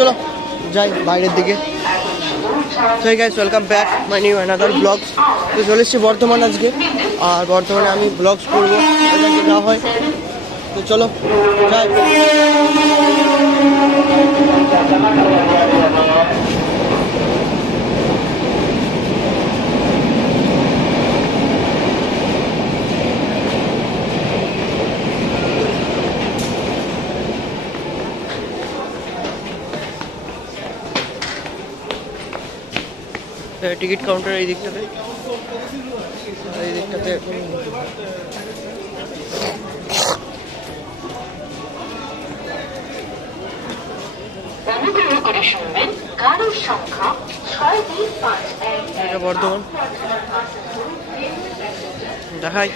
চলো যাই বাইরের দিকে। তো guys welcome back my new another vlogs. তো চলে এসেছি বর্ধমান আজকে, আর বর্ধমানে আমি ব্লগস করবো যা হয়। তো চলো যাই। টিকিট কাউন্টার এই দিকটাতে, এটা বর্ধমান দেখাই।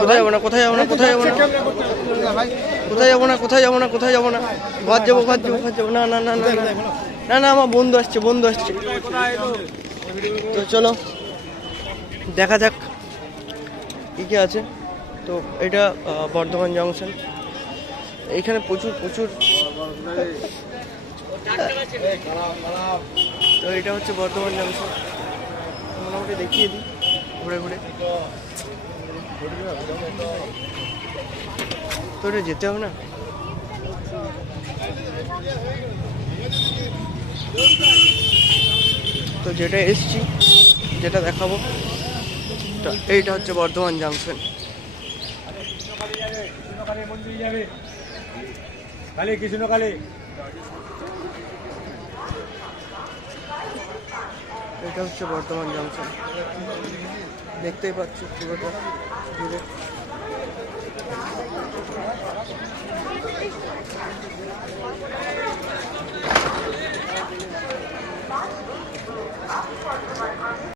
কোথায় যাবো না, কোথায় যাবো না, কোথায় যাবো না, কোথায় যাবো না, কোথায় যাবো না, কোথায় যাবো না, ঘর যাবো, ঘর যাবো, ঘর যাবো না, না না না না না, আমার বন্ধু আসছে, বন্ধু আসছে। তো চলো দেখা যাক কী কী আছে। তো এটা বর্ধমান জংশন, এইখানে প্রচুর প্রচুর। তো এটা হচ্ছে বর্ধমান জংশন, মোটামুটি দেখিয়ে দিই ঘুরে ঘুরে। তো এটা যেতে হবে না। তো যেটা এসছি, যেটা দেখাবো, এইটা হচ্ছে বর্ধমান জাংশন। এটা হচ্ছে বর্ধমান জাংশন, দেখতেই পাচ্ছ পুরোটা ঘুরে।